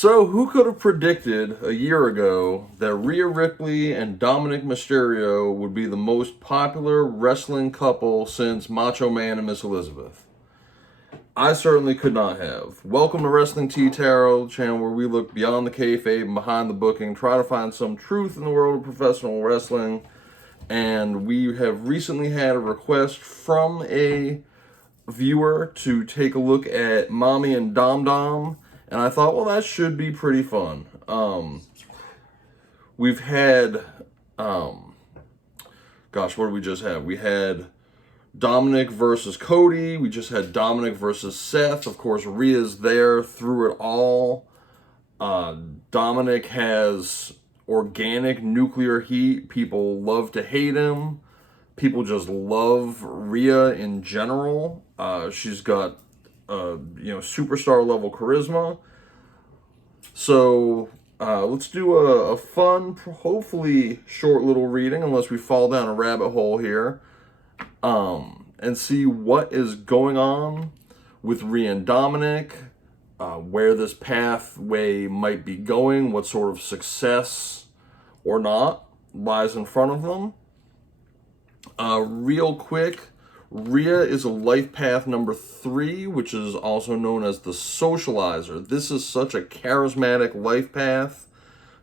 So, who could have predicted a year ago that Rhea Ripley and Dominick Mysterio would be the most popular wrestling couple since Macho Man and Miss Elizabeth? I certainly could not have. Welcome to Wrestling Tea Tarot, the channel where we look beyond the kayfabe and behind the booking, try to find some truth in the world of professional wrestling. And we have recently had a request from a viewer to take a look at Mommy and Dom Dom. And I thought, well, that should be pretty fun. We've had, gosh, what did we just have? We had Dominic versus Cody. We just had Dominic versus Seth. Of course, Rhea's there through it all. Dominic has organic nuclear heat. People love to hate him. People just love Rhea in general. She's got superstar level charisma. So let's do a fun, hopefully short little reading, unless we fall down a rabbit hole here, and see what is going on with Rhea and Dominic, where this pathway might be going, what sort of success or not lies in front of them. Real quick, Rhea is a life path number 3, which is also known as the socializer. This is such a charismatic life path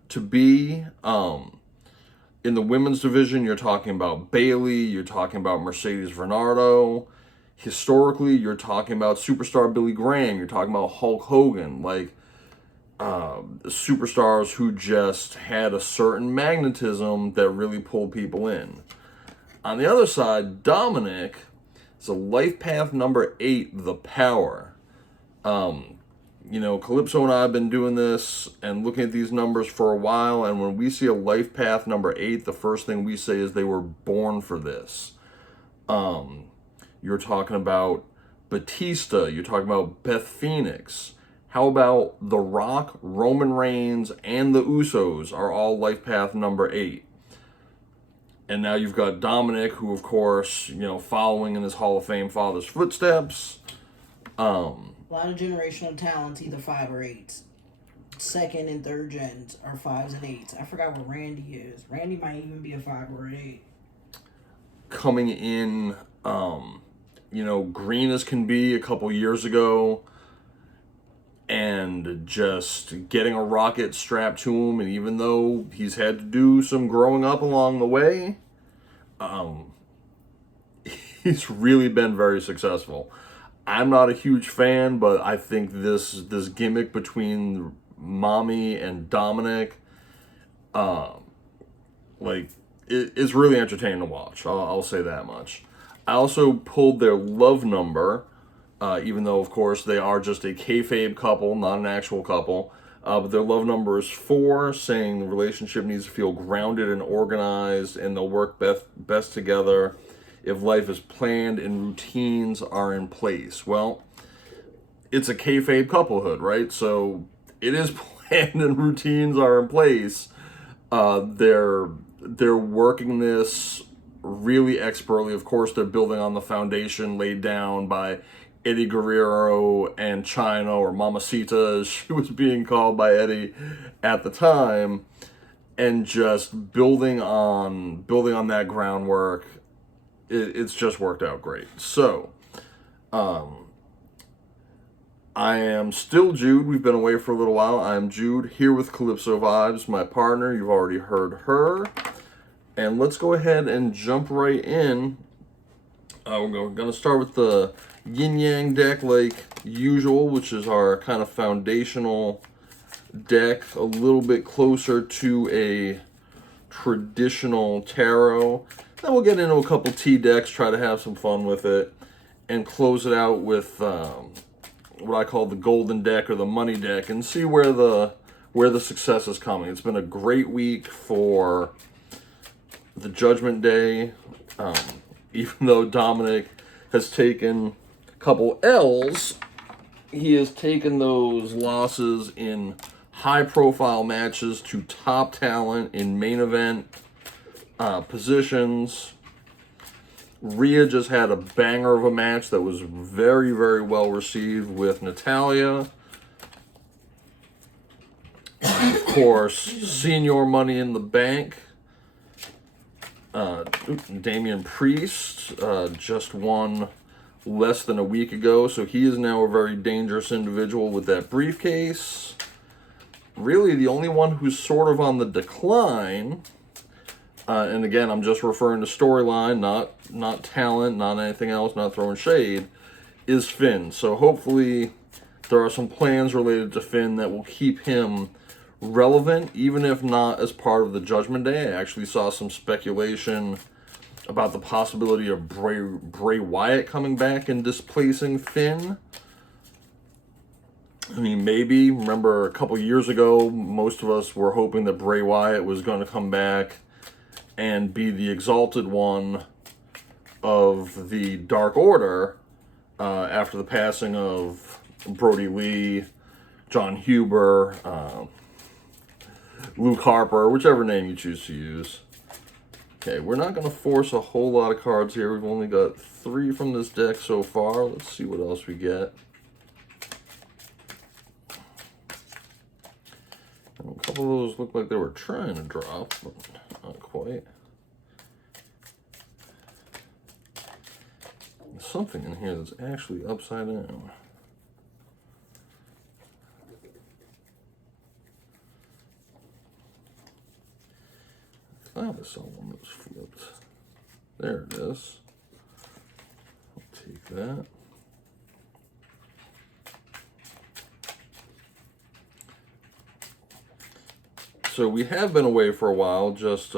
to be. In the women's division, you're talking about Bayley, you're talking about Mercedes Varnado. Historically, you're talking about superstar Billy Graham, you're talking about Hulk Hogan, like superstars who just had a certain magnetism that really pulled people in. On the other side, Dominic is a life path number 8, the power. Calypso and I have been doing this and looking at these numbers for a while, and when we see a life path number 8, the first thing we say is they were born for this. You're talking about Batista, you're talking about Beth Phoenix. How about The Rock, Roman Reigns, and the Usos are all life path number 8. And now you've got Dominic, who, of course, following in his Hall of Fame father's footsteps. A lot of generational talents, either 5 or 8s. Second and third gens are 5s and 8s. I forgot what Randy is. Randy might even be a 5 or an 8. Coming in, green as can be a couple years ago, and just getting a rocket strapped to him, and even though he's had to do some growing up along the way, he's really been very successful. I'm not a huge fan, but I think this gimmick between Mommy and Dominic, it's really entertaining to watch. I'll say that much. I also pulled their love number, even though, of course, they are just a kayfabe couple, not an actual couple. But their love number is 4, saying the relationship needs to feel grounded and organized, and they'll work best together if life is planned and routines are in place. Well, it's a kayfabe couplehood, right? So it is planned and routines are in place. They're working this really expertly. Of course, they're building on the foundation laid down by Eddie Guerrero and China, or Mamacita as she was being called by Eddie at the time, and just building on that groundwork. It's just worked out great. So, I am still Jude. We've been away for a little while. I'm Jude, here with Calypso Vibes, my partner. You've already heard her. And let's go ahead and jump right in. We're going to start with the Yin Yang deck like usual, which is our kind of foundational deck, a little bit closer to a traditional tarot. Then we'll get into a couple tea decks, try to have some fun with it, and close it out with what I call the golden deck or the money deck, and see where the success is coming. It's been a great week for the Judgment Day, even though Dominic has taken a couple L's. He has taken those losses in high-profile matches to top talent in main event positions. Rhea just had a banger of a match that was very, very well received with Natalya. course, Senior Money in the Bank. Damian Priest just won less than a week ago, so he is now a very dangerous individual with that briefcase. Really, the only one who's sort of on the decline, and again, I'm just referring to storyline, not talent, not anything else, not throwing shade, is Finn. So hopefully there are some plans related to Finn that will keep him relevant, even if not as part of the Judgment Day. I actually saw some speculation about the possibility of Bray Wyatt coming back and displacing Finn. I mean, maybe. Remember, a couple years ago, most of us were hoping that Bray Wyatt was going to come back and be the exalted one of the Dark Order after the passing of Brody Lee, John Huber, Luke Harper, whichever name you choose to use. Okay, we're not going to force a whole lot of cards here. We've only got 3 from this deck so far. Let's see what else we get. A couple of those look like they were trying to drop, but not quite. There's something in here that's actually upside down. I thought I saw one that was flipped. There it is. I'll take that. So we have been away for a while, just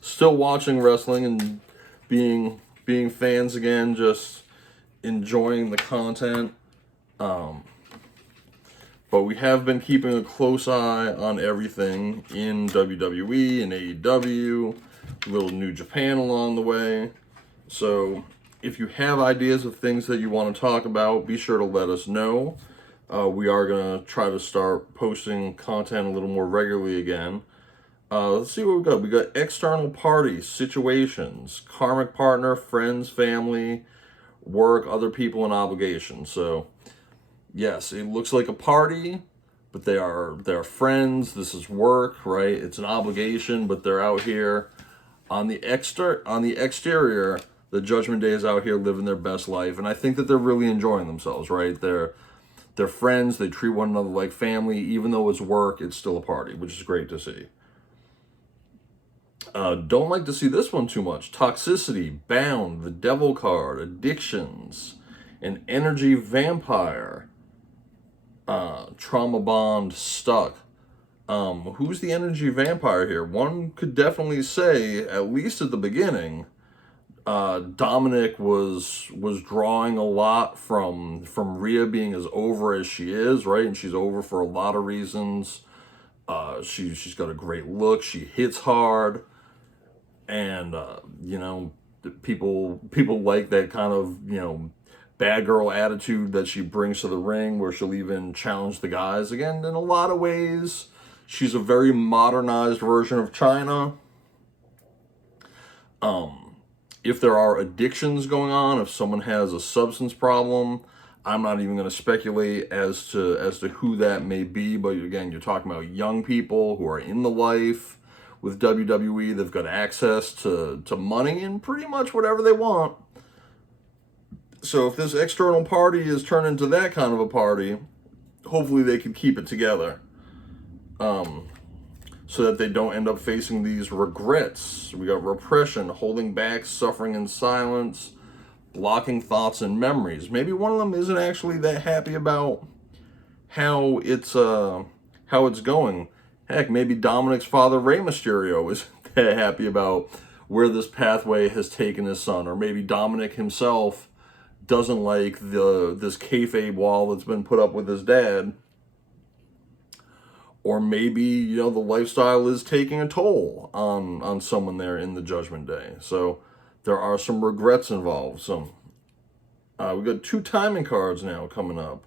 still watching wrestling and being fans again, just enjoying the content. But we have been keeping a close eye on everything in WWE and AEW, a little New Japan along the way. So if you have ideas of things that you want to talk about, be sure to let us know. We are going to try to start posting content a little more regularly again. Let's see what we got. We got external parties, situations, karmic partner, friends, family, work, other people, and obligations. So yes, it looks like a party, but they're friends. This is work, right? It's an obligation, but they're out here on the exterior. The Judgment Day is out here living their best life, and I think that they're really enjoying themselves, right? They're friends. They treat one another like family. Even though it's work, it's still a party, which is great to see. Don't like to see this one too much. Toxicity, Bound, the Devil card, Addictions, an Energy Vampire, Trauma Bond, Stuck. Who's the Energy Vampire here? One could definitely say, at least at the beginning, Dominick was drawing a lot from Rhea being as over as she is, right? And she's over for a lot of reasons. She's got a great look. She hits hard, and people like that kind of bad girl attitude that she brings to the ring, where she'll even challenge the guys. Again, in a lot of ways, she's a very modernized version of Chyna. If there are addictions going on, if someone has a substance problem, I'm not even going to speculate as to who that may be. But again, you're talking about young people who are in the life with WWE. They've got access to money and pretty much whatever they want. So if this external party is turned into that kind of a party, hopefully they can keep it together. So that they don't end up facing these regrets. We got repression, holding back, suffering in silence, blocking thoughts and memories. Maybe one of them isn't actually that happy about how it's going. Heck, maybe Dominick's father, Rey Mysterio, isn't that happy about where this pathway has taken his son. Or maybe Dominick himself doesn't like this kayfabe wall that's been put up with his dad. Or maybe, the lifestyle is taking a toll on someone there in the Judgment Day. So there are some regrets involved. So we got 2 timing cards now coming up.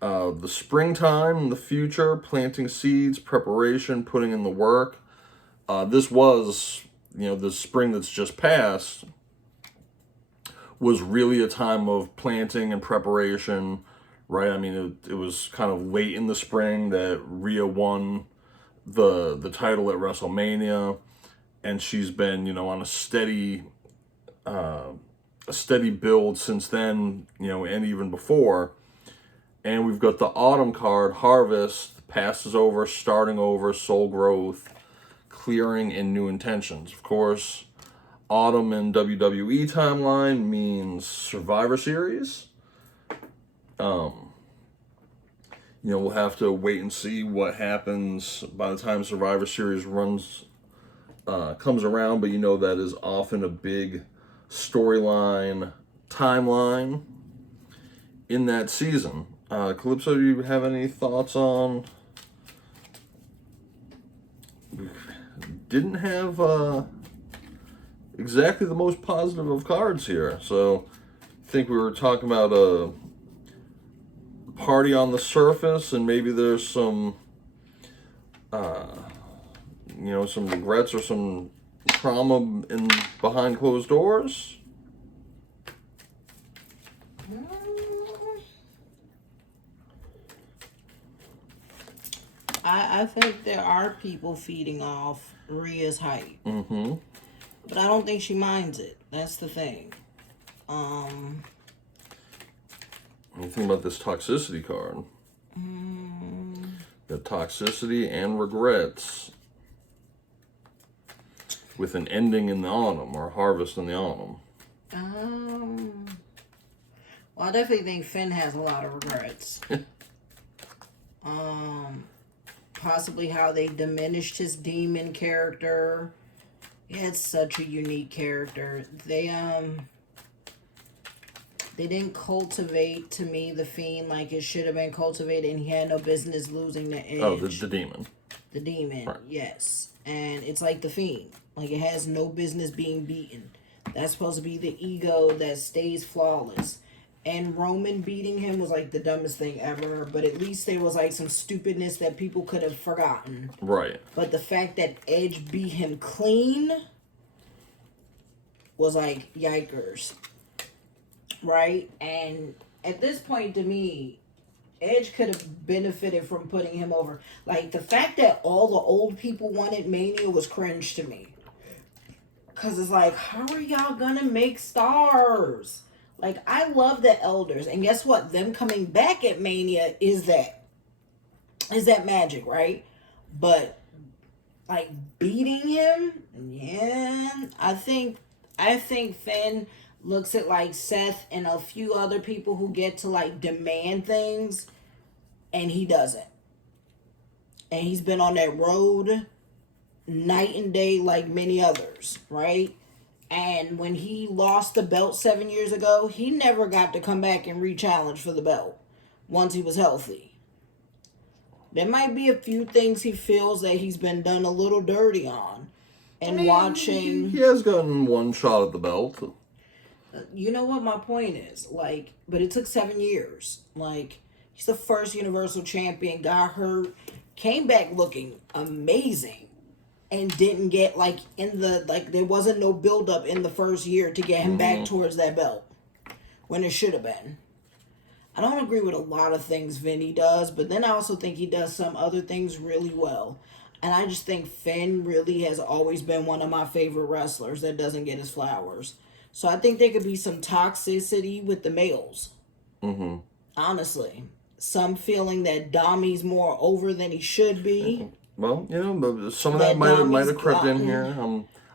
The springtime, the future, planting seeds, preparation, putting in the work. This was, the spring that's just passed was really a time of planting and preparation. Right, I mean, it was kind of late in the spring that Rhea won the title at WrestleMania, and she's been, on a steady build since then, and even before. And we've got the autumn card, Harvest, Passes Over, Starting Over, Soul Growth, Clearing, and New Intentions. Of course, autumn in WWE timeline means Survivor Series. We'll have to wait and see what happens by the time Survivor Series comes around, but that is often a big storyline timeline in that season. Calypso, do you have any thoughts on? Didn't have exactly the most positive of cards here, so I think we were talking about a party on the surface, and maybe there's some some regrets or some trauma in behind closed doors. I think there are people feeding off Rhea's hype. Mm-hmm. But I don't think she minds it. That's the thing. Anything about this toxicity card? The toxicity and regrets with an ending in the autumn, or harvest in the autumn. Well, I definitely think Finn has a lot of regrets. Possibly how they diminished his demon character. He had such a unique character. They didn't cultivate, to me, the Fiend like it should have been cultivated, and he had no business losing the edge. Oh, the demon. The demon, right. Yes. And it's like the Fiend. Like, it has no business being beaten. That's supposed to be the ego that stays flawless. And Roman beating him was like the dumbest thing ever, but at least there was like some stupidness that people could have forgotten. Right. But the fact that Edge beat him clean was like yikers. Right? And at this point, to me, Edge could have benefited from putting him over. Like, the fact that all the old people wanted Mania was cringe to me. Because it's like, how are y'all gonna make stars? Like, I love the elders. And guess what? Them coming back at Mania is that magic, right? But, like, beating him? Yeah. I think Finn looks at, like, Seth and a few other people who get to, like, demand things, and he doesn't. And he's been on that road night and day like many others, right? And when he lost the belt 7 years ago, he never got to come back and re-challenge for the belt once he was healthy. There might be a few things he feels that he's been done a little dirty on. And watching... He has gotten one shot at the belt. You know what my point is? Like, but it took 7 years. Like, he's the first Universal Champion, got hurt, came back looking amazing. And didn't get, like, there wasn't no build-up in the first year to get him back towards that belt. When it should have been. I don't agree with a lot of things Vinny does, but then I also think he does some other things really well. And I just think Finn really has always been one of my favorite wrestlers that doesn't get his flowers. So I think there could be some toxicity with the males. Mm-hmm. Honestly. Some feeling that Domi's more over than he should be. Well, but some of that might have crept in here.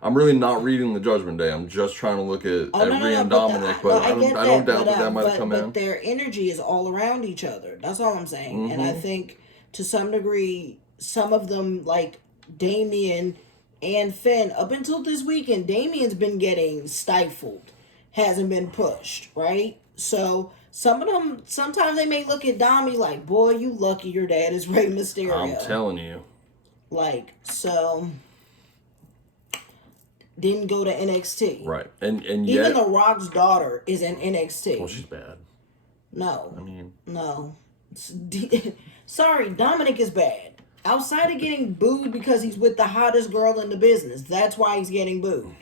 I'm really not reading the Judgment Day. I'm just trying to look at Rhea and Dominick, but I don't doubt that might have come in. But their energy is all around each other. That's all I'm saying. Mm-hmm. And I think, to some degree, some of them, like Damian and Finn, up until this weekend, Damian's been getting stifled. Hasn't been pushed, right? So... some of them, sometimes they may look at Domi like, boy, you lucky your dad is Rey Mysterio. I'm telling you. Like, so, didn't go to NXT. Right. And yet... even The Rock's daughter is in NXT. Well, she's bad. No. I mean... no. Sorry, Dominic is bad. Outside of getting booed because he's with the hottest girl in the business, that's why he's getting booed.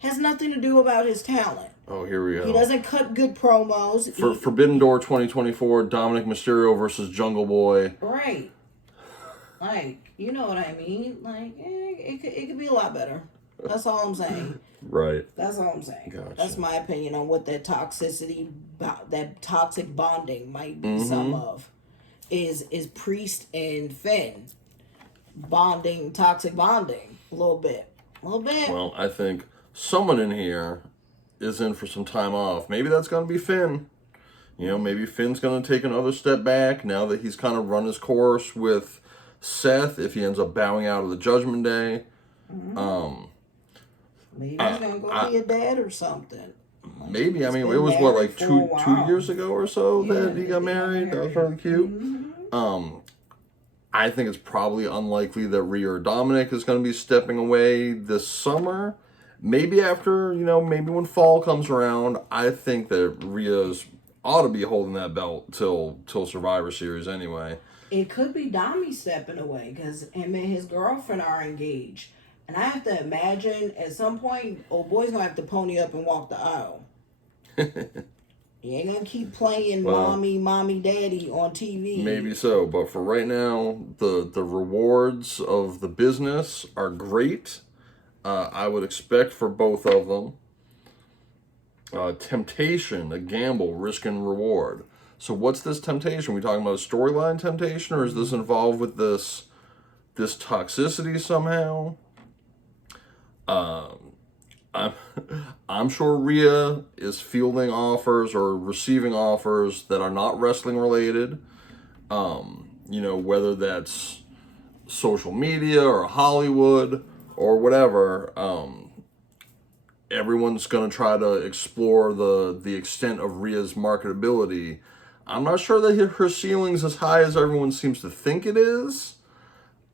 Has nothing to do about his talent. Oh, here we go. He doesn't cut good promos. For Forbidden Door 2024, Dominick Mysterio versus Jungle Boy. Right. Like, you know what I mean? Like, it could be a lot better. That's all I'm saying. Right. That's all I'm saying. Gotcha. That's my opinion on what that that toxic bonding might be. Some Mm-hmm. of is Priest and Finn bonding, toxic bonding, a little bit. Well, I think someone in here is in for some time off. Maybe that's going to be Finn. You know, maybe Finn's going to take another step back now that he's kind of run his course with Seth if he ends up bowing out of the Judgment Day. Mm-hmm. Maybe he's going to go be a dad or something. Like, maybe. I mean, it was what, like two years ago or so that he got married? That was really cute. Mm-hmm. I think it's probably unlikely that Rhea or Dominick is going to be stepping away this summer. Maybe after, maybe when fall comes around, I think that Rhea's ought to be holding that belt till Survivor Series anyway. It could be Dami stepping away because him and his girlfriend are engaged. And I have to imagine at some point, old boy's going to have to pony up and walk the aisle. You ain't going to keep playing mommy, daddy on TV. Maybe so, but for right now, the rewards of the business are great. I would expect for both of them. Temptation, a gamble, risk and reward. So what's this temptation? We talking about a storyline temptation, or is this involved with this toxicity somehow? I'm sure Rhea is fielding offers or receiving offers that are not wrestling related. Whether that's social media or Hollywood or whatever. Everyone's going to try to explore the extent of Rhea's marketability. I'm not sure that her ceiling's as high as everyone seems to think it is.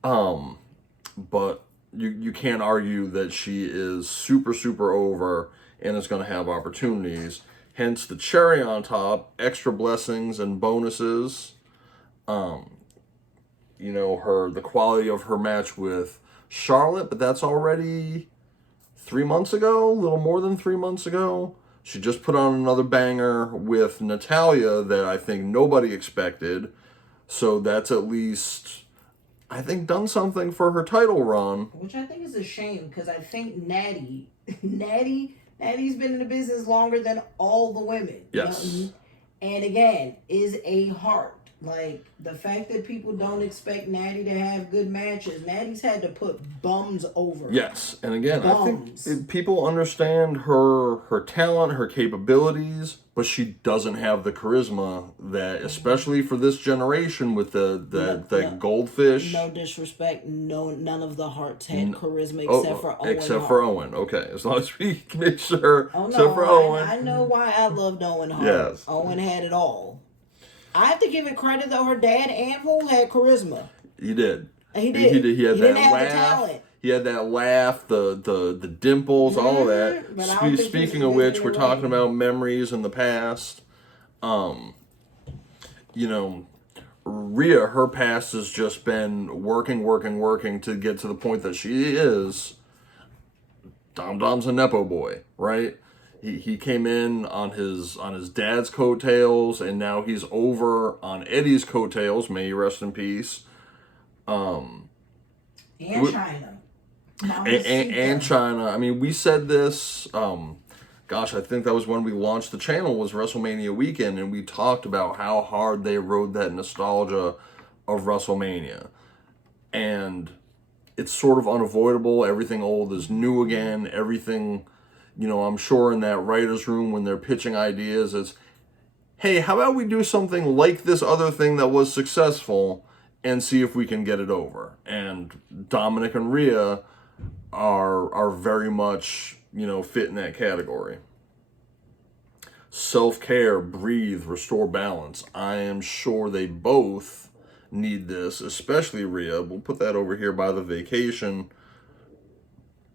But you can't argue that she is super, super over and is going to have opportunities. Hence the cherry on top, extra blessings and bonuses. The quality of her match with Charlotte, but that's already 3 months ago, a little more than 3 months ago. She just put on another banger with Natalya that I think nobody expected. So that's at least, I think, done something for her title run. Which I think is a shame because I think Natty's been in the business longer than all the women. Yes. And again, is a heart. Like, the fact that people don't expect Natty to have good matches, Natty's had to put bums over. Yes, and again, bums. I think people understand her talent, her capabilities, but she doesn't have the charisma that, especially for this generation with that goldfish. No disrespect, none of the Hearts had charisma for Owen. Except for Owen, okay. As long as we can make sure. Oh, no, except for Owen. I know why I loved Owen Hart. Yes. Owen had it all. I have to give it credit though. Her dad, Anvil, had charisma. He did. He did. He had that didn't laugh. Have the talent. He had that laugh, the dimples, all of that. Speaking of which, we're talking about memories in the past. Rhea, her past has just been working to get to the point that she is. Dom's a Nepo boy, right? He came in on his dad's coattails, and now he's over on Eddie's coattails. May he rest in peace. And China. And China. I mean, we said this. I think that was when we launched the channel. Was WrestleMania weekend, and we talked about how hard they rode that nostalgia of WrestleMania, and it's sort of unavoidable. Everything old is new again. Everything. I'm sure in that writer's room when they're pitching ideas, it's, hey, how about we do something like this other thing that was successful and see if we can get it over? And Dominick and Rhea are very much, fit in that category. Self-care, breathe, restore balance. I am sure they both need this, especially Rhea. We'll put that over here by the vacation.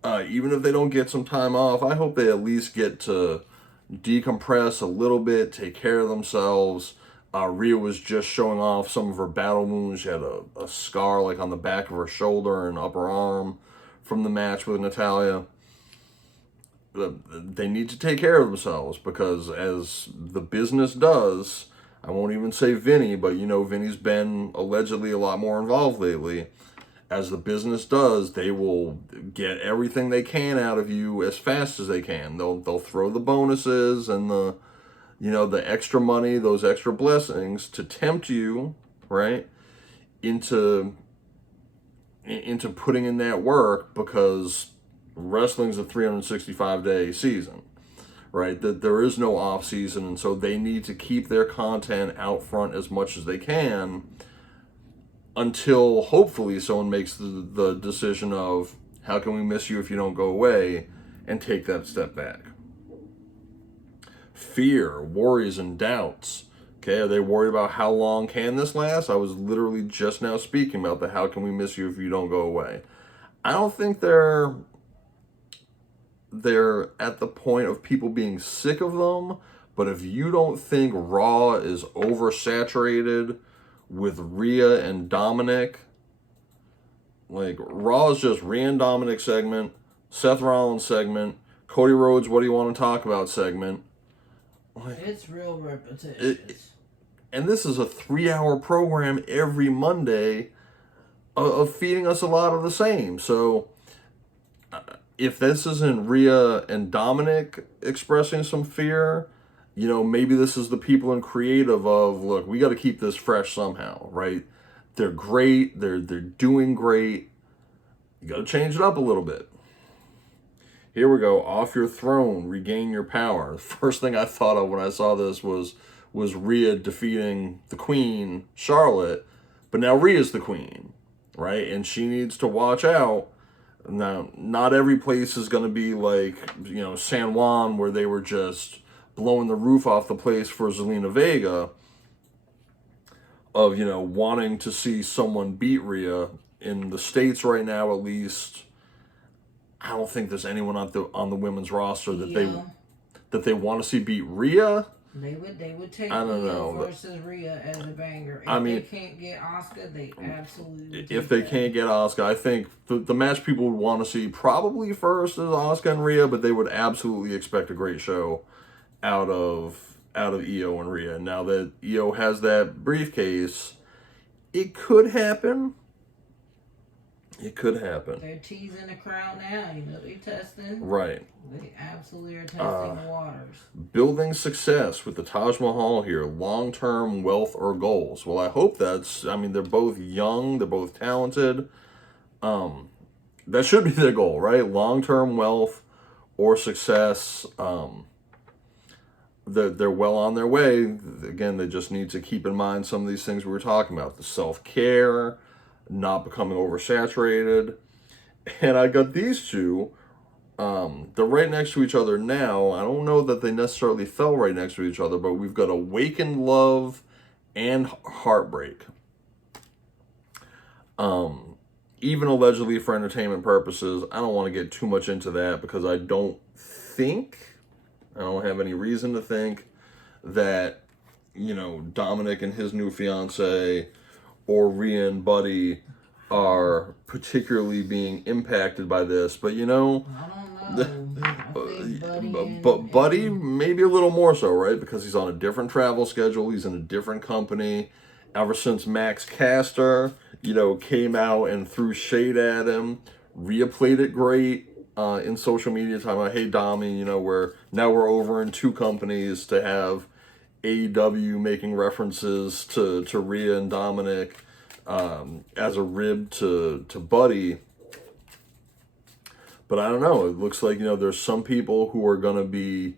Even if they don't get some time off, I hope they at least get to decompress a little bit, take care of themselves. Rhea was just showing off some of her battle wounds. She had a scar like on the back of her shoulder and upper arm from the match with Natalya. They need to take care of themselves because as the business does, I won't even say Vinny, but Vinny's been allegedly a lot more involved lately. As the business does, they will get everything they can out of you as fast as they can. They'll throw the bonuses and the extra money, those extra blessings to tempt you, right, into putting in that work, because wrestling's a 365-day season, right? That there is no off season, and so they need to keep their content out front as much as they can until hopefully someone makes the decision of, how can we miss you if you don't go away, and take that step back. Fear, worries, and doubts. Okay, are they worried about how long can this last? I was literally just now speaking about the how can we miss you if you don't go away. I don't think they're at the point of people being sick of them, but if you don't think Raw is oversaturated with Rhea and Dominick, like, Raw is just Rhea and Dominick segment, Seth Rollins segment, Cody Rhodes, what do you want to talk about segment. Like, it's real repetitious. And this is a 3-hour program every Monday of feeding us a lot of the same. So if this isn't Rhea and Dominick expressing some fear, maybe this is the people in creative of, look, we got to keep this fresh somehow, right? They're great. They're doing great. You got to change it up a little bit. Here we go. Off your throne, regain your power. The first thing I thought of when I saw this was Rhea defeating the Queen, Charlotte. But now Rhea's the Queen, right? And she needs to watch out. Now, not every place is going to be like, San Juan, where they were just blowing the roof off the place for Zelina Vega, of, wanting to see someone beat Rhea. In the States right now, at least, I don't think there's anyone on the women's roster that they want to see beat Rhea. They would take Io versus Rhea as a banger. If they can't get Asuka, they absolutely would. If they can't get Asuka, I think the match people would want to see probably first is Asuka and Rhea, but they would absolutely expect a great show out of Io and Rhea. Now that Io has that briefcase, it could happen. It could happen. They're teasing the crowd now. They're testing. Right. They absolutely are testing the waters. Building success with the Taj Mahal here. Long-term wealth or goals. Well, I hope they're both young. They're both talented. That should be their goal, right? Long-term wealth or success. They're well on their way. Again, they just need to keep in mind some of these things we were talking about. The self-care, not becoming oversaturated. And I got these two. They're right next to each other now. I don't know that they necessarily fell right next to each other, but we've got Awakened Love and Heartbreak. Even allegedly for entertainment purposes. I don't want to get too much into that because I don't have any reason to think that, Dominick and his new fiance or Rhea and Buddy are particularly being impacted by this. But, I don't know. But Buddy maybe a little more so, right? Because he's on a different travel schedule. He's in a different company. Ever since Max Caster, came out and threw shade at him. Rhea played it great in social media, talking about, hey, Dommy, we're over in two companies, to have AEW making references to Rhea and Dominick as a rib to Buddy. But I don't know. It looks like, there's some people who are going to be,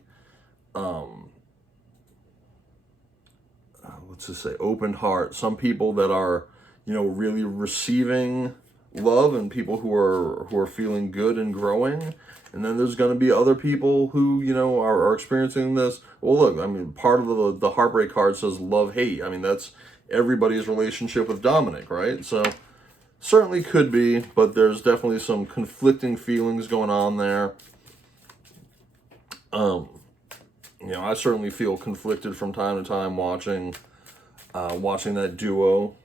open heart. Some people that are, really receiving love, and people who are feeling good and growing. And then there's going to be other people who, are experiencing this. Well, look, part of the Heartbreak card says love-hate. That's everybody's relationship with Dominick, right? So certainly could be, but there's definitely some conflicting feelings going on there. I certainly feel conflicted from time to time watching that duo.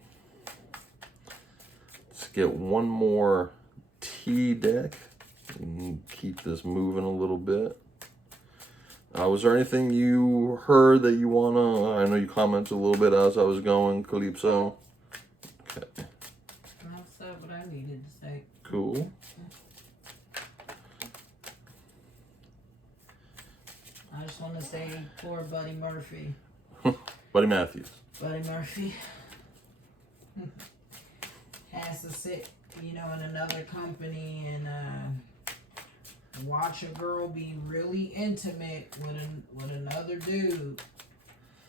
Let's get one more T deck and keep this moving a little bit. Was there anything you heard that you wanna? I know you commented a little bit as I was going, Calypso. Okay. I've said what I needed to say. Cool. I just want to say poor Buddy Murphy. Buddy Matthews. Buddy Murphy has to sit, in another company and watch a girl be really intimate with another dude.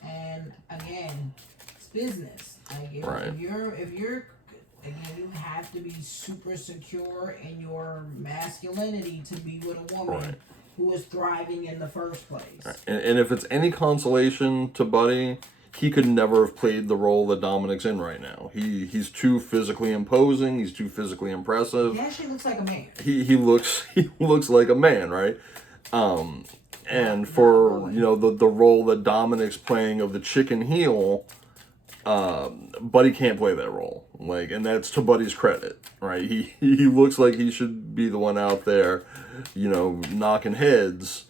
And again, it's business. Like if you're again, you have to be super secure in your masculinity to be with a woman who is thriving in the first place. And if it's any consolation to Buddy, he could never have played the role that Dominick's in right now. He's too physically imposing. He's too physically impressive. He actually looks like a man. He looks like a man, right? And for the role that Dominick's playing of the chicken heel, Buddy can't play that role. And that's to Buddy's credit, right? He looks like he should be the one out there, knocking heads,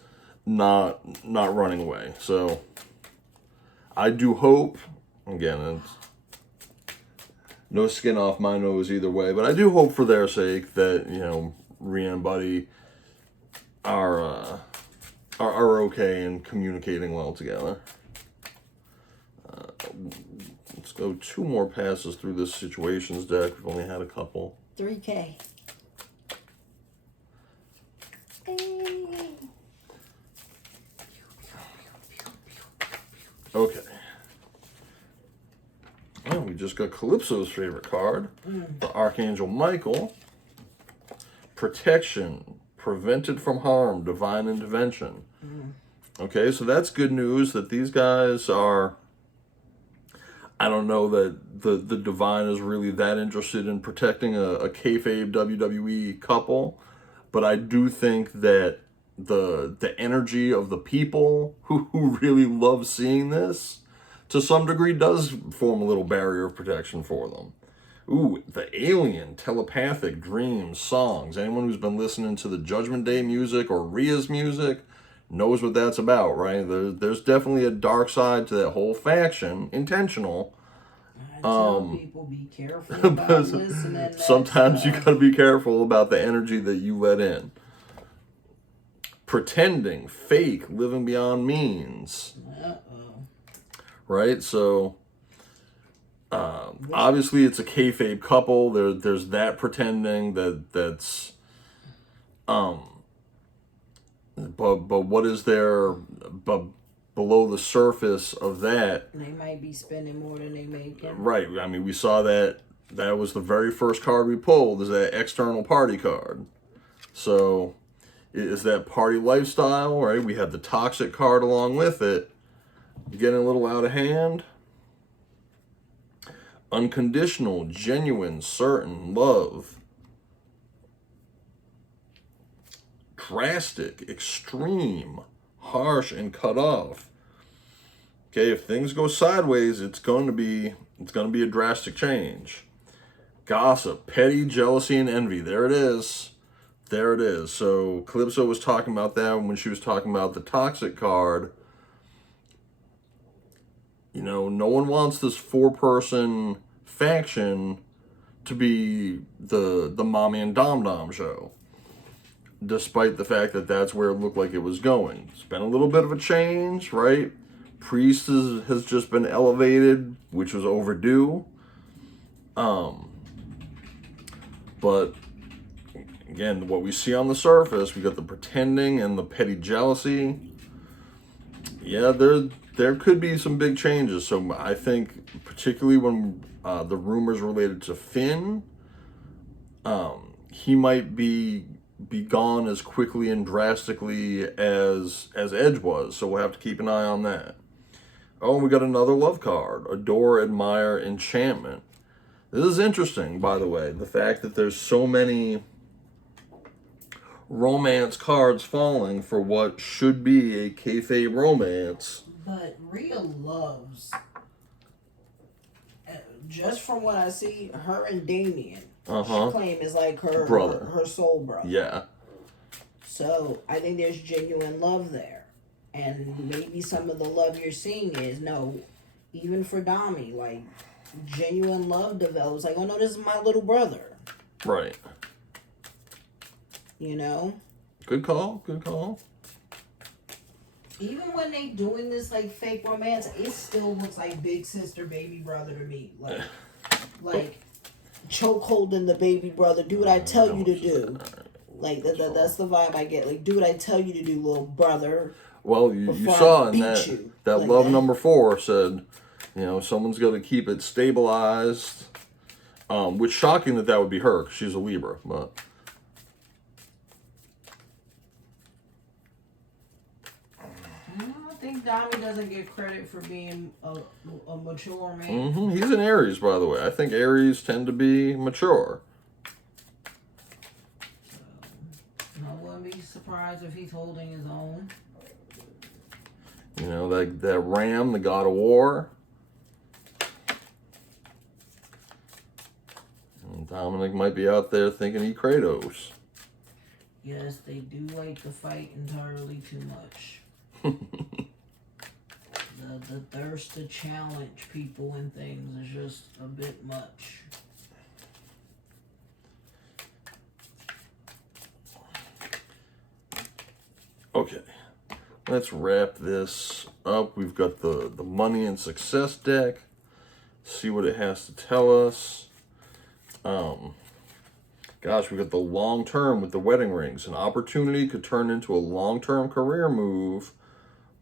not running away. So I do hope, again, it's no skin off my nose either way, but I do hope for their sake that, Rhea and Buddy are okay and communicating well together. Let's go 2 more passes through this situations deck. We've only had a couple. 3K. Okay. Well, we just got Calypso's favorite card, the Archangel Michael. Protection, prevented from harm, divine intervention. Okay, so that's good news that these guys are... I don't know that the Divine is really that interested in protecting a kayfabe WWE couple, but I do think that the energy of the people who really love seeing this, to some degree, does form a little barrier of protection for them. Ooh, the alien, telepathic dreams, songs. Anyone who's been listening to the Judgment Day music or Rhea's music knows what that's about, right? There's definitely a dark side to that whole faction, intentional. I tell people be careful about listening. Sometimes you gotta be careful about the energy that you let in. Pretending, fake, living beyond means. Right? So, obviously it's a kayfabe couple. There's that pretending that's... But what is there below the surface of that? They might be spending more than they make. Right. I mean, we saw that was the very first card we pulled, is that external party card. So, is that party lifestyle, right? We had the toxic card along with it. Getting a little out of hand. Unconditional, genuine, certain love. Drastic, extreme, harsh, and cut off. Okay, if things go sideways, it's going to be a drastic change. Gossip, petty, jealousy, and envy. There it is. There it is. So Calypso was talking about that when she was talking about the toxic card. No one wants this 4-person faction to be the Mommy and Dom Dom show, despite the fact that that's where it looked like it was going. It's been a little bit of a change, right? Priest has just been elevated, which was overdue. But again, what we see on the surface, we got the pretending and the petty jealousy. Yeah, there could be some big changes. So I think, particularly when the rumors related to Finn, he might be gone as quickly and drastically as Edge was. So we'll have to keep an eye on that. Oh, and we got another love card. Adore, admire, enchantment. This is interesting, by the way. The fact that there's so many romance cards falling for what should be a kayfabe romance. But Rhea loves, just from what I see, her and Damien. She claim is like her brother, her soul brother. Yeah. So I think there's genuine love there. And maybe some of the love you're seeing is, no, even for Dami, like, genuine love develops. Like, oh no, this is my little brother. Right. You know? Good call. Good call. Even when they doing this, like, fake romance, it still looks like big sister, baby brother to me. Like choke holding the baby brother. Do what I tell you to do. Like, that's the vibe I get. Like, do what I tell you to do, little brother. Well, you saw in that like love number 4 said, you know, someone's got to keep it stabilized. Which shocking that would be her, 'cause she's a Libra, but. I think Dami doesn't get credit for being a mature man. Mm-hmm. He's an Aries, by the way. I think Aries tend to be mature. I wouldn't be surprised if he's holding his own. You know, that Ram, the god of war. And Dominic might be out there thinking he Kratos. Yes, they do like to fight entirely too much. The thirst to challenge people and things is just a bit much. Okay, let's wrap this up. We've got the money and success deck. See what it has to tell us. Gosh, we got the long term with the wedding rings. An opportunity could turn into a long-term career move,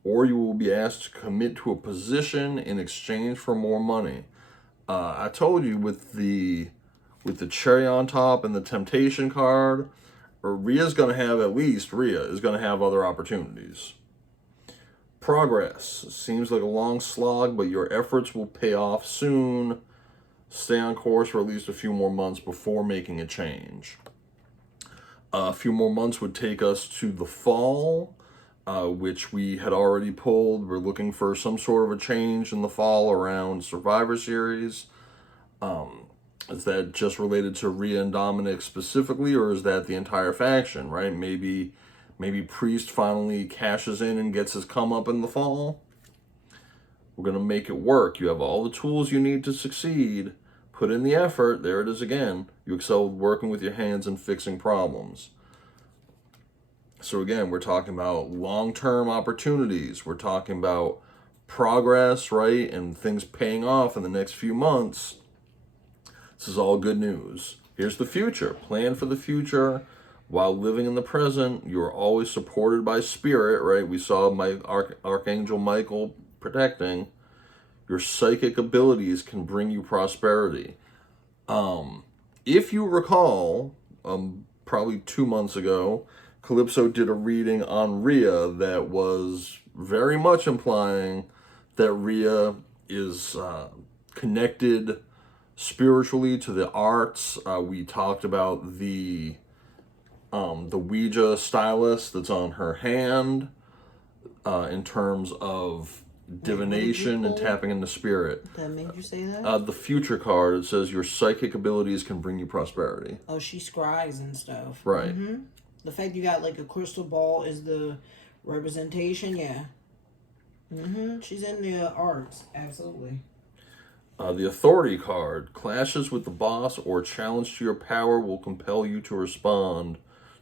or you will be asked to commit to a position in exchange for more money. I told you with the cherry on top and the temptation card, Rhea is going to have other opportunities. Progress. Seems like a long slog, but your efforts will pay off soon. Stay on course for at least a few more months before making a change. A few more months would take us to the fall, which we had already pulled. We're looking for some sort of a change in the fall around Survivor Series. Is that just related to Rhea and Dominick specifically, or is that the entire faction, right? Maybe Priest finally cashes in and gets his come up in the fall. We're going to make it work. You have all the tools you need to succeed. Put in the effort. There it is again. You excel working with your hands and fixing problems. So again, we're talking about long-term opportunities. We're talking about progress, right? And things paying off in the next few months. This is all good news. Here's the future. Plan for the future. While living in the present, you're always supported by spirit, right? We saw Archangel Michael protecting. Your psychic abilities can bring you prosperity. If you recall, probably 2 months ago, Calypso did a reading on Rhea that was very much implying that Rhea is connected spiritually to the arts. We talked about the Ouija stylus that's on her hand in terms of divination and tapping into spirit. That made you say that? The future card, it says your psychic abilities can bring you prosperity. Oh, she scries and stuff. Right. Mm-hmm. The fact you got like a crystal ball is the representation, yeah. Mm-hmm. She's in the arts, absolutely. The authority card, clashes with the boss or challenge to your power will compel you to respond.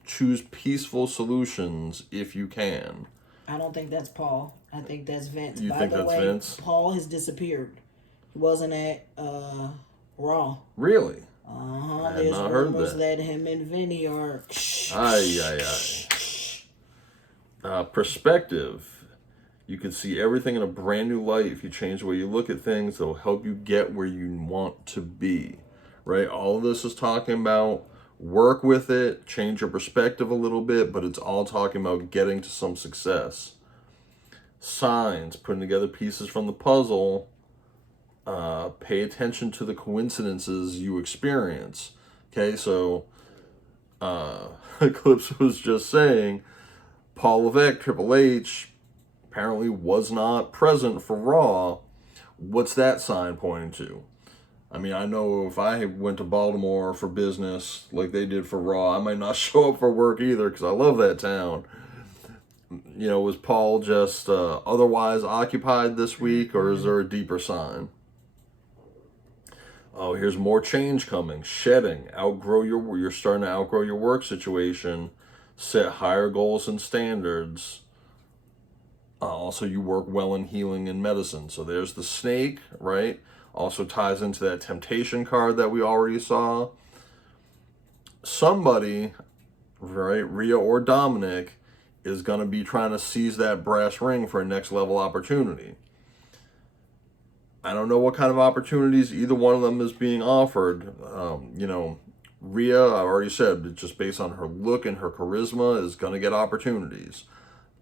Choose peaceful solutions if you can. I don't think that's Paul. I think that's Vince. You think that's Vince? Paul has disappeared. He wasn't at Raw. Really? Uh-huh. There's rumors that him and Vinny are... Perspective. You can see everything in a brand new light if you change the way you look at things. That'll help you get where you want to be. Right? All of this is talking about work with it, change your perspective a little bit, but it's all talking about getting to some success. Signs, putting together pieces from the puzzle. Pay attention to the coincidences you experience. Okay, so Eclipse was just saying Paul Levesque, Triple H, apparently was not present for Raw. What's that sign pointing to? I mean, I know if I went to Baltimore for business like they did for Raw, I might not show up for work either because I love that town. Was Paul just otherwise occupied this week, or is there a deeper sign? Oh, here's more change coming. Shedding. You're starting to outgrow your work situation. Set higher goals and standards. Also, you work well in healing and medicine. So there's the snake, right? Also ties into that temptation card that we already saw. Somebody, right, Rhea or Dominick, is going to be trying to seize that brass ring for a next level opportunity. I don't know what kind of opportunities either one of them is being offered. Rhea, I already said, just based on her look and her charisma, is going to get opportunities.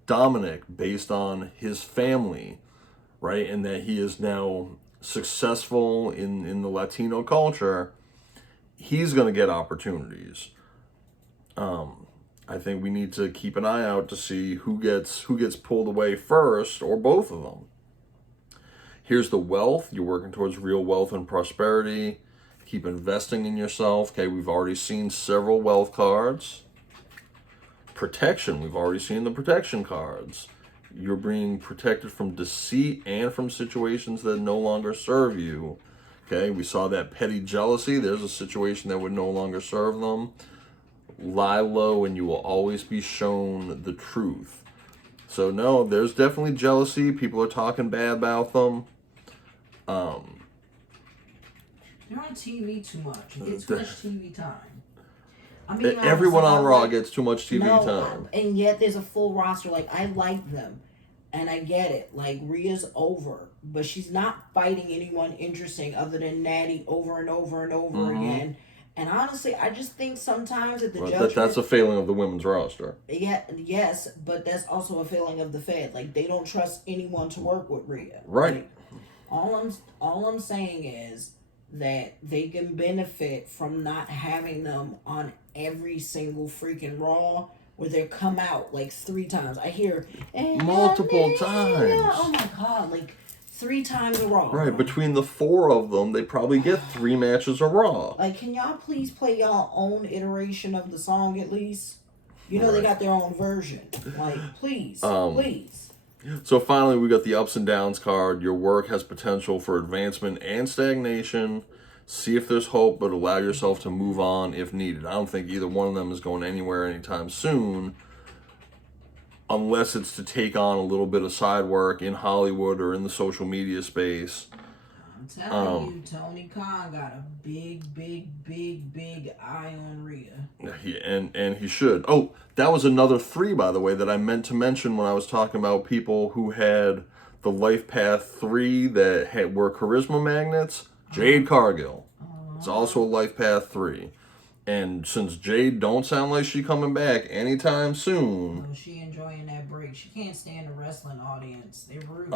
Dominick, based on his family, right, and that he is now successful in the Latino culture, he's going to get opportunities. I think we need to keep an eye out to see who gets pulled away first, or both of them. Here's the wealth. You're working towards real wealth and prosperity. Keep investing in yourself. Okay, we've already seen several wealth cards. Protection. We've already seen the protection cards. You're being protected from deceit and from situations that no longer serve you. Okay, we saw that petty jealousy. There's a situation that would no longer serve them. Lie low and you will always be shown the truth. So no, there's definitely jealousy. People are talking bad about them. They're on TV too much. They get too much TV time. I mean, everyone on Raw gets too much TV no, time. And yet there's a full roster. Like, I like them. And I get it. Like, Rhea's over. But she's not fighting anyone interesting other than Natty over and over and over again. And honestly, I just think sometimes at the judgment... That's a failing of the women's roster. Yeah, yes, but that's also a failing of the Fed. Like, they don't trust anyone to work with Rhea. Right. Like, all I'm saying is that they can benefit from not having them on every single freaking Raw where they come out like 3 times. I hear multiple times. Oh my god, like 3 times a Raw. Right, between the 4 of them, they probably get 3 matches of Raw. Like, can y'all please play y'all own iteration of the song at least? You know, they got their own version. Like, please, please. So finally, we got the ups and downs card. Your work has potential for advancement and stagnation. See if there's hope, but allow yourself to move on if needed. I don't think either one of them is going anywhere anytime soon, unless it's to take on a little bit of side work in Hollywood or in the social media space. I'm telling you, Tony Khan got a big eye on Rhea. And he should. Oh, that was another 3, by the way, that I meant to mention when I was talking about people who had the Life Path 3 that were charisma magnets. Jade Cargill. It's also a Life Path 3. And since Jade don't sound like she coming back anytime soon... Oh, she enjoying that break. She can't stand the wrestling audience. They're rude.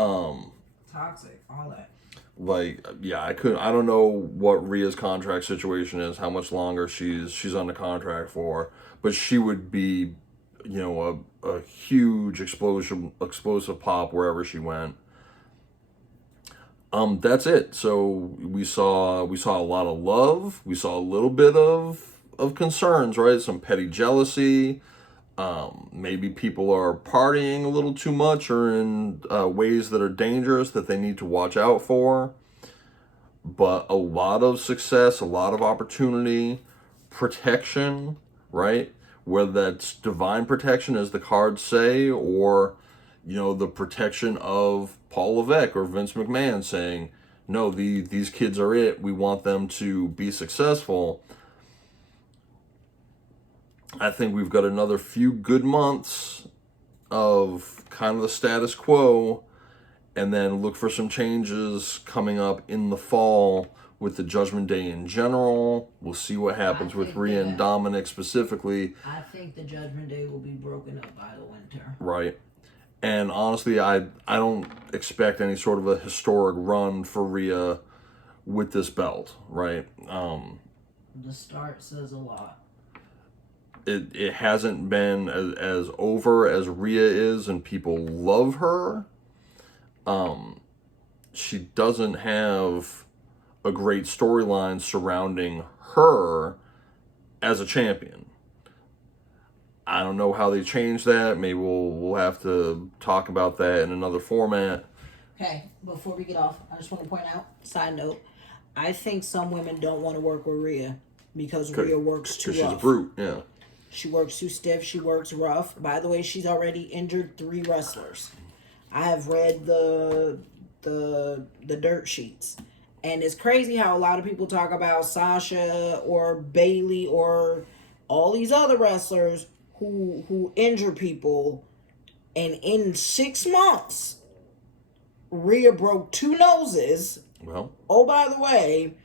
Toxic. All that. Like, yeah, I don't know what Rhea's contract situation is, how much longer she's under contract for, but she would be, a huge explosive pop wherever she went. That's it. So we saw a lot of love. We saw a little bit of concerns, right? Some petty jealousy. Maybe people are partying a little too much or in ways that are dangerous that they need to watch out for. But a lot of success, a lot of opportunity, protection, right? Whether that's divine protection, as the cards say, or, the protection of Paul Levesque or Vince McMahon saying, no, these kids are it. We want them to be successful. I think we've got another few good months of kind of the status quo, and then look for some changes coming up in the fall with the Judgment Day in general. We'll see what happens with Rhea and Dominick specifically. I think the Judgment Day will be broken up by the winter. Right. And honestly, I don't expect any sort of a historic run for Rhea with this belt, right? The start says a lot. It hasn't been as over as Rhea is, and people love her. She doesn't have a great storyline surrounding her as a champion. I don't know how they change that. Maybe we'll have to talk about that in another format. Okay, before we get off, I just want to point out, side note, I think some women don't want to work with Rhea because Rhea works too rough. She's a brute, yeah. She works too stiff. She works rough. By the way, she's already injured 3 wrestlers. I have read the dirt sheets. And it's crazy how a lot of people talk about Sasha or Bailey or all these other wrestlers who injure people. And in 6 months, Rhea broke 2 noses. Well. Oh, by the way,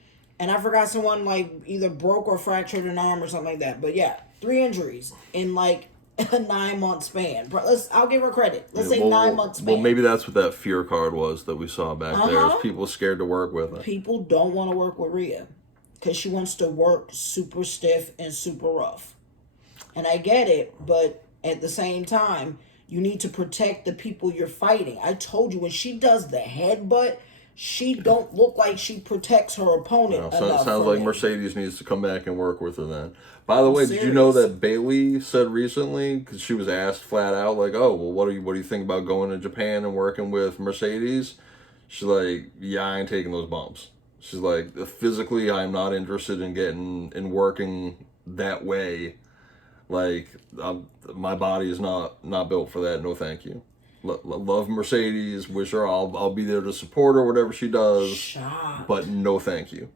and I forgot someone like either broke or fractured an arm or something like that. But yeah, 3 injuries in like a 9-month span. I'll give her credit. Let's say 9-month span. Well, maybe that's what that fear card was that we saw back there. Is people scared to work with her. People don't want to work with Rhea because she wants to work super stiff and super rough. And I get it, but at the same time, you need to protect the people you're fighting. I told you, when she does the headbutt, she don't look like she protects her opponent enough. Sounds like Mercedes needs to come back and work with her then. By the way, did you know that Bailey said recently, because she was asked flat out, like, oh, well, what do you think about going to Japan and working with Mercedes? She's like, yeah, I ain't taking those bumps. She's like, physically, I'm not interested in working that way. Like, my body is not built for that. No, thank you. Love Mercedes. Wish her I'll be there to support her, whatever she does. Shocked. But no, thank you.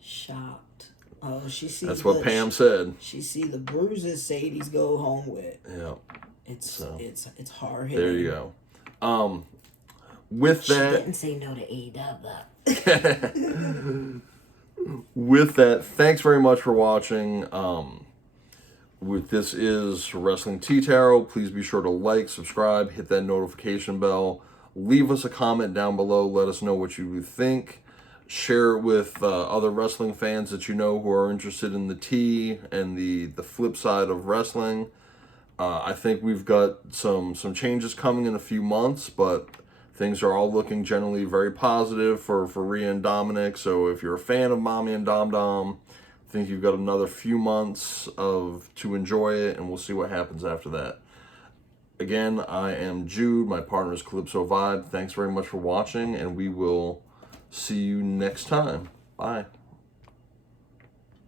Shocked. Oh, she see. That's what Pam said. She see the bruises Sadie's go home with. Yeah. It's hard hitting. There you go. With that, she didn't say no to AEW. With that, thanks very much for watching. This is Wrestling Tea Tarot. Please be sure to like, subscribe, hit that notification bell. Leave us a comment down below. Let us know what you think. Share it with other wrestling fans that you know who are interested in the tea and the flip side of wrestling. I think we've got some changes coming in a few months, but things are all looking generally very positive for Rhea and Dominick. So if you're a fan of Mommy and Dom Dom, I think you've got another few months to enjoy it, and we'll see what happens after that. Again, I am Jude. My partner is Calypso Vibe. Thanks very much for watching, and we will see you next time. Bye.